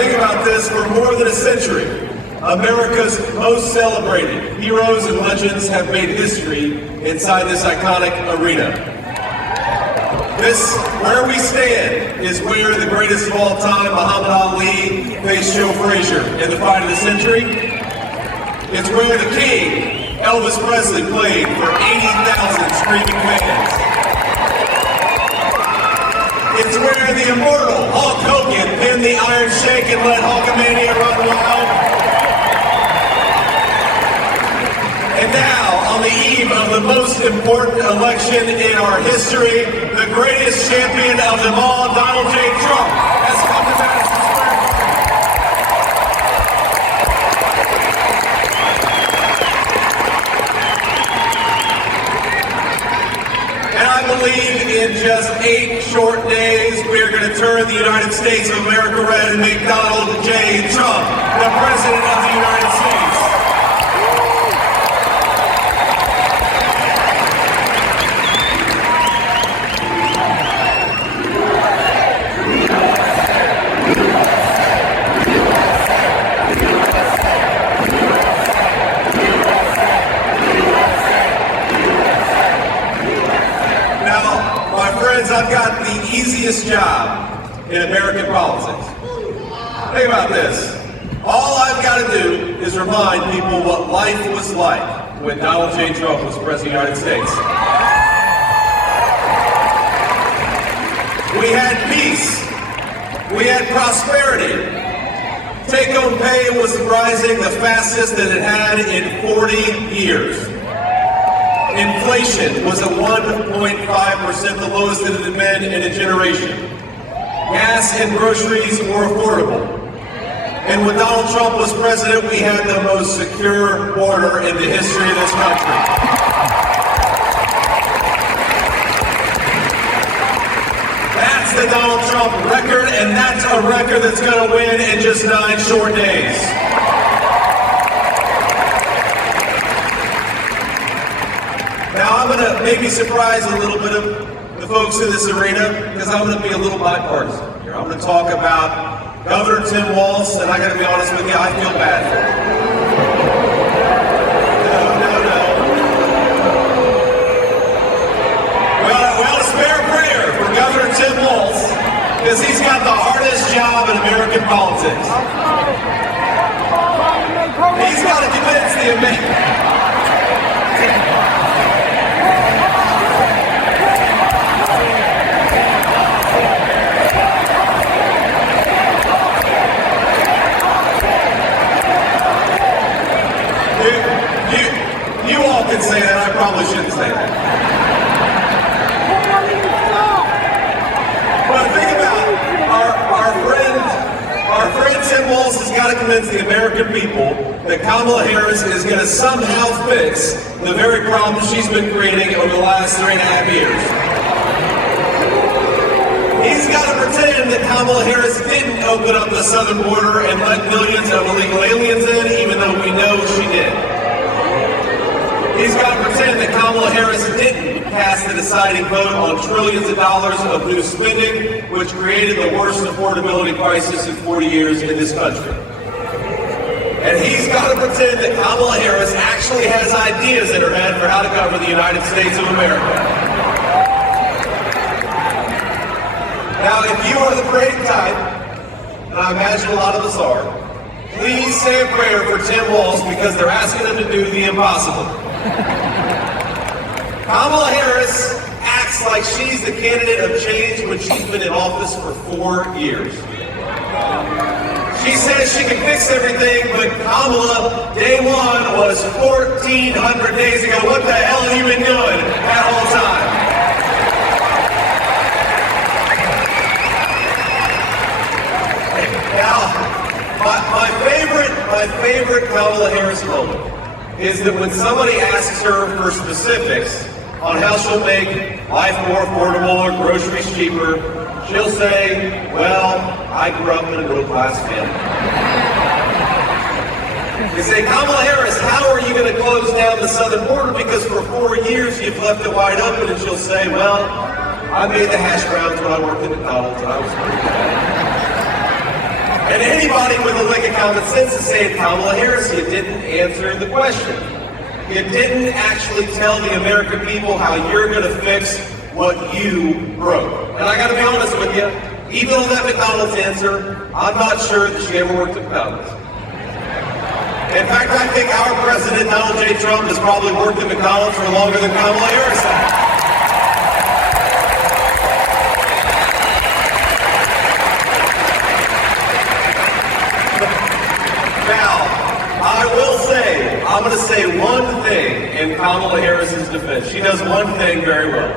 think about this, for more than a century, America's most celebrated heroes and legends have made history inside this iconic arena. This, where we stand, is where the greatest of all time, Muhammad Ali, faced Joe Frazier in the fight of the century. It's where the King, Elvis Presley, played for 80,000 screaming fans. It's where the immortal Hulk Hogan pinned the Iron Sheik and let Hulkamania run wild. And now, on the eve of the most important election in our history, the greatest champion of them all, Donald J. Trump, has come to Madison Square Garden. And I believe in just 8 short days, we are going to turn the United States of America red and make Donald J. Trump the President of the United States. I've got the easiest job in American politics. Think about this. All I've got to do is remind people what life was like when Donald J. Trump was President of the United States. We had peace. We had prosperity. Take-home pay was rising the fastest that it had in 40 years. Inflation was at 1.5%, the lowest that it had been in a generation. Gas and groceries were affordable. And when Donald Trump was president, we had the most secure border in the history of this country. That's the Donald Trump record, and that's a record that's going to win in just 9 short days. Now, I'm going to maybe surprise a little bit of the folks in this arena, because I'm going to be a little bipartisan here. I'm going to talk about Governor Tim Walz, and I got to be honest with you, I feel bad for him. No. Well, a spare prayer for Governor Tim Walz, because he's got the hardest job in American politics. He's got to convince the American... You all can say that, I probably shouldn't say that. But think about our friend Tim Walz has got to convince the American people that Kamala Harris is going to somehow fix the very problems she's been creating over the last 3.5 years. He's got to pretend that Kamala Harris didn't open up the southern border and let millions of illegal aliens in, even though we know she did. He's got to pretend that Kamala Harris didn't cast the deciding vote on trillions of dollars of new spending, which created the worst affordability crisis in 40 years in this country. And he's got to pretend that Kamala Harris actually has ideas in her head for how to govern the United States of America. Now, if you are the brave type, and I imagine a lot of us are, please say a prayer for Tim Walz, because they're asking him to do the impossible. Kamala Harris acts like she's the candidate of change when she's been in office for 4 years. She says she can fix everything, but Kamala, day one, was 1,400 days ago. What the hell have you been doing that whole time? Now, my favorite Kamala Harris moment is that when somebody asks her for specifics on how she'll make life more affordable or groceries cheaper, she'll say, well, I grew up in a middle-class family. They say, Kamala Harris, how are you going to close down the southern border? Because for 4 years you've left it wide open. And she'll say, well, I made the hash browns when I worked at McDonald's and I was pretty bad. And anybody with a lick of common sense is saying, Kamala Harris, you didn't answer the question. You didn't actually tell the American people how you're going to fix what you broke. And I got to be honest with you, even on that McDonald's answer, I'm not sure that she ever worked at McDonald's. In fact, I think our president, Donald J. Trump, has probably worked at McDonald's for longer than Kamala Harris has. I'm going to say one thing in Kamala Harris's defense. She does one thing very well.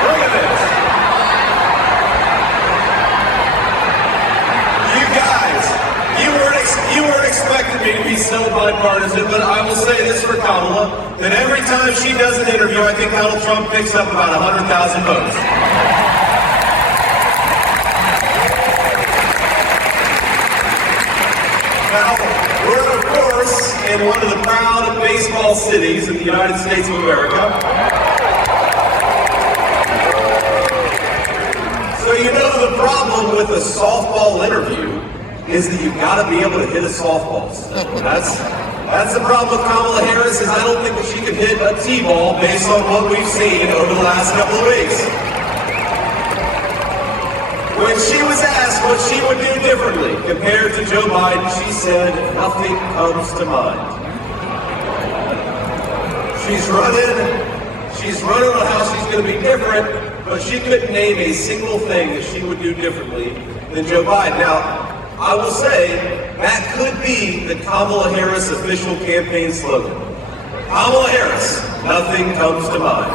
Look at this. You guys, you weren't expecting me to be so bipartisan, but I will say this for Kamala, that every time she does an interview, I think Donald Trump picks up about 100,000 votes. Now, we're, of course, in one of the proud baseball cities in the United States of America. So you know the problem with a softball interview is that you've got to be able to hit a softball. That's the problem with Kamala Harris, is I don't think that she can hit a T-ball based on what we've seen over the last couple of weeks. When she was asked what she would do differently compared to Joe Biden, she said, nothing comes to mind. She's running on how she's going to be different, but she couldn't name a single thing that she would do differently than Joe Biden. Now, I will say, that could be the Kamala Harris official campaign slogan. Kamala Harris, nothing comes to mind.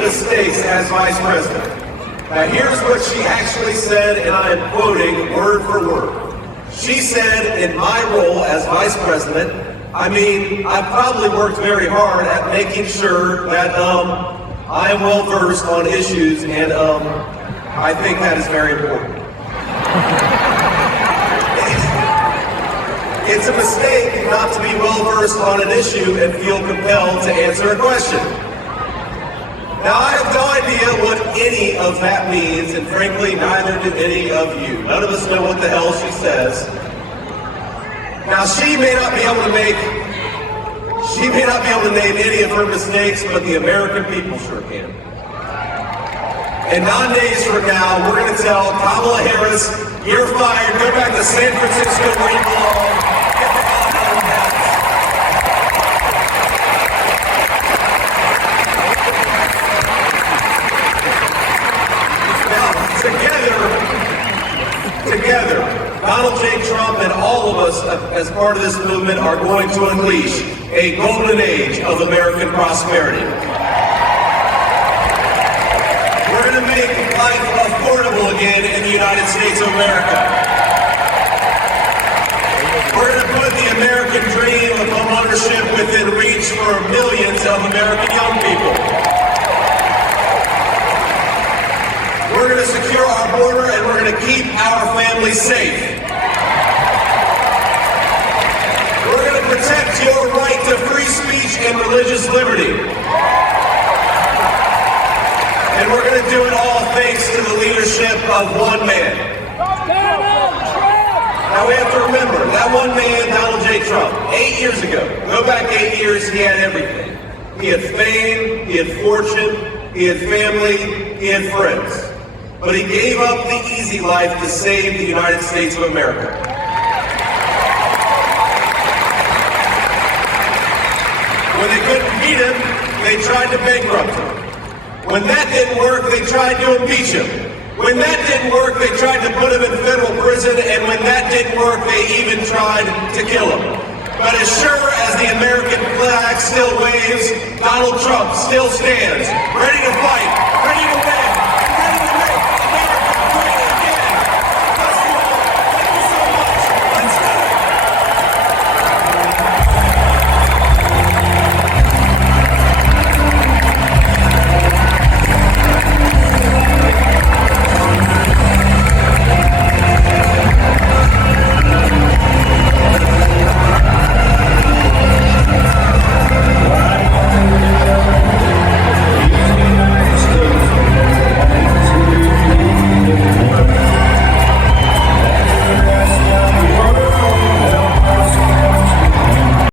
Mistakes as vice president. Now here's what she actually said, and I am quoting word for word. She said, in my role as vice president, I probably worked very hard at making sure that I am well versed on issues, and I think that is very important. It's a mistake not to be well versed on an issue and feel compelled to answer a question. Now, I have no idea what any of that means, and frankly, neither do any of you. None of us know what the hell she says. Now, she may not be able to name any of her mistakes, but the American people sure can. And 9 days from now, we're going to tell Kamala Harris, you're fired, go back to San Francisco where you belong. Together, Donald J. Trump and all of us as part of this movement are going to unleash a golden age of American prosperity. We're going to make life affordable again in the United States of America. We're going to put the American dream of homeownership within reach for millions of American young people. We're going to secure our border, and we're going to keep our families safe. We're going to protect your right to free speech and religious liberty. And we're going to do it all thanks to the leadership of one man. Now we have to remember, that one man, Donald J. Trump, 8 years ago, go back 8 years, he had everything. He had fame, he had fortune, he had family, he had friends. But he gave up the easy life to save the United States of America. When they couldn't beat him, they tried to bankrupt him. When that didn't work, they tried to impeach him. When that didn't work, they tried to put him in federal prison, and when that didn't work, they even tried to kill him. But as sure as the American flag still waves, Donald Trump still stands, ready to